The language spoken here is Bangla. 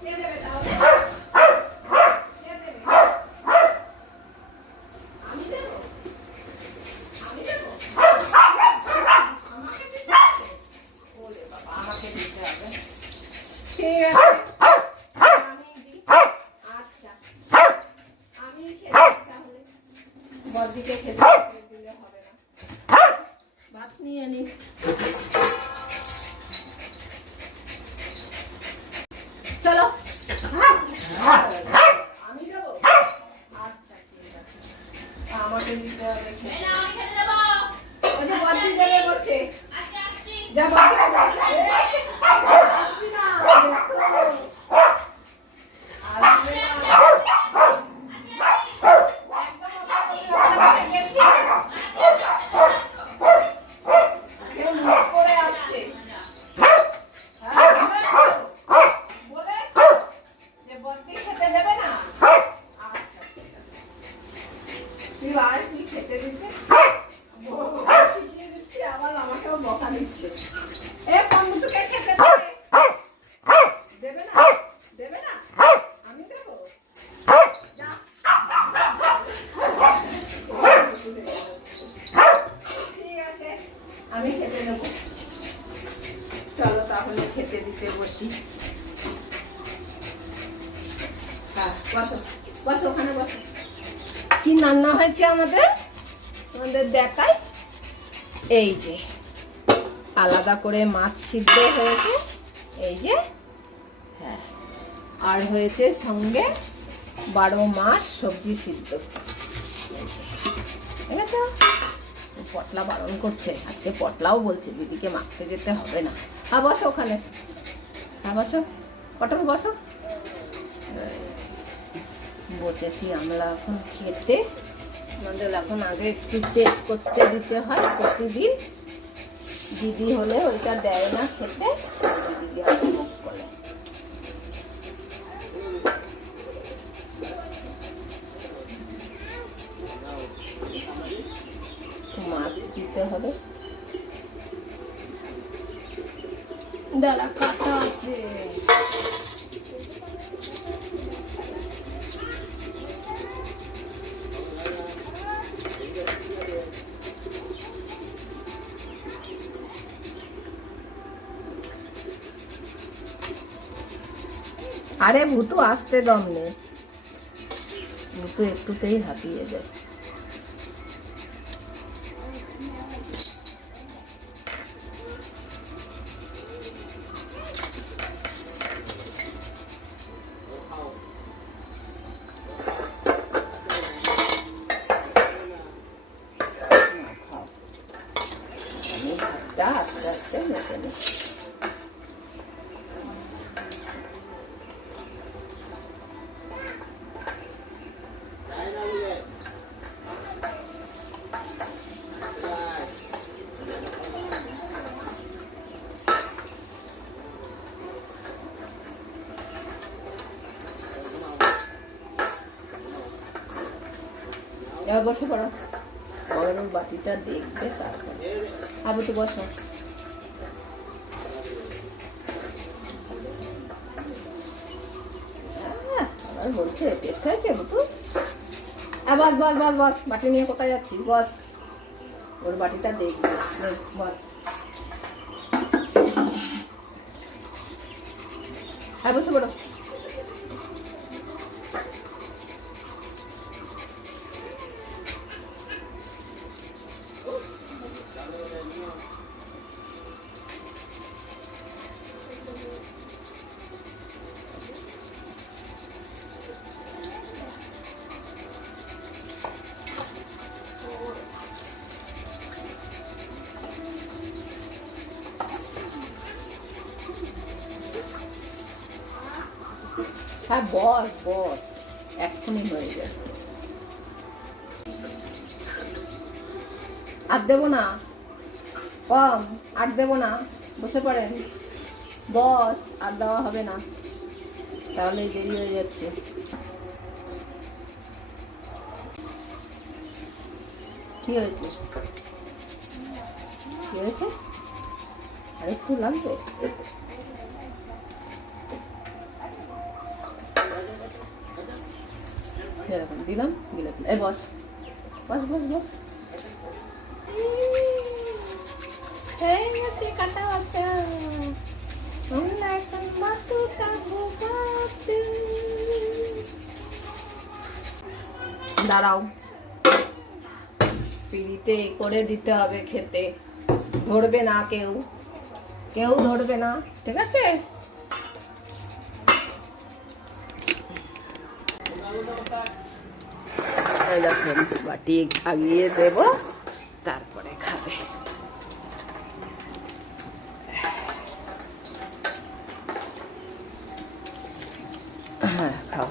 কে দেবে তাহলে কে দেবে আমি দেবো আমি দেবো আমাকে দিতে হবে ওরে বাবা আমাকে দিতে হবে ঠিক আছে আমি আচ্ছা আমি খেতে দিলে হবে না ভাত নিয়ে চলো আমি দেবো আচ্ছা ঠিক আছে আমাকে দিতে হবে। খেতে। ওই যে বদ্দি দেবে বলছে। যা বদ্দি দেবে। এই, আসবি না, দেখো। আসবে না। একদম আমার সাথে দেখি। কেউ মুখ করে আসছে। হ্যাঁ, বলে তো। বলে তো যে বদ্দি খেতে দেবে না আচ্ছা ঠিক আছে তুই আয় তুই খেতে দিতে ও, শিখিয়ে দিচ্ছি আবার আমি খেতে দেবো চলো তাহলে খেতে দিতে বসি বসো ওখানে বসো কি রান্না হয়েছে আমাদের? আমাদের দেখাই। এই যে। আলাদা করে মাছ সিদ্ধ হয়েছে। এই যে হ্যাঁ। আর হয়েছে সঙ্গে বারো মাস সবজি সিদ্ধ। যে। দেখেছ পটলা বারণ করছে। আজকে পটলাও বলছে, দিদিকে মাখতে যেতে হবে না। হ্যাঁ বসো ওখানে। হ্যাঁ বসো। পটল, বসো। বসেছি আমরা এখন খেতে। আমাদের এখন আগে একটু তেজ করতে দিতে হয় প্রতিদিন। দিদি হলে ওইটা দেয় না খেতে মাছ দিতে হবে। দাঁড়া কাটা আছে। আরে ভুতু আসতে দম নে ভুতু একটুতেই হাঁপিয়ে যায় খাও। আমি ভাতটা আস্তে আস্তে মেখে নিই এবার বসে পড়ো বড় বাটিটা দেখবে তারপরে। আবু বসো। টেস্ট হয়েছে বুতু বস বস বস বস বাটি নিয়ে কোথায় যাচ্ছি? বস। ওর বাটিটা দেখবে। নে, বস। হ্যাঁ বসে পড়ো হ্যাঁ বস বস এক্ষুনি হয়ে যাবে আর দেবো না। কম আর দেবো না। বসে পড়েন। বস আর দেওয়া হবে না। তাহলে দেরি হয়ে যাচ্ছে। কি হয়েছে? কি হয়েছে? আর একটু লাগবে। এরকম দিলাম গিলে দিলাম। এই বস বস বস বস। কাটা বাচ্চা। দাঁড়াও। পিড়িতে করে দিতে হবে খেতে। ধরবে না কেউ। কেউ ধরবে না ঠিক আছে? এই দেখুন বাটি দেব তারপরে খাবে। হ্যাঁ খাও।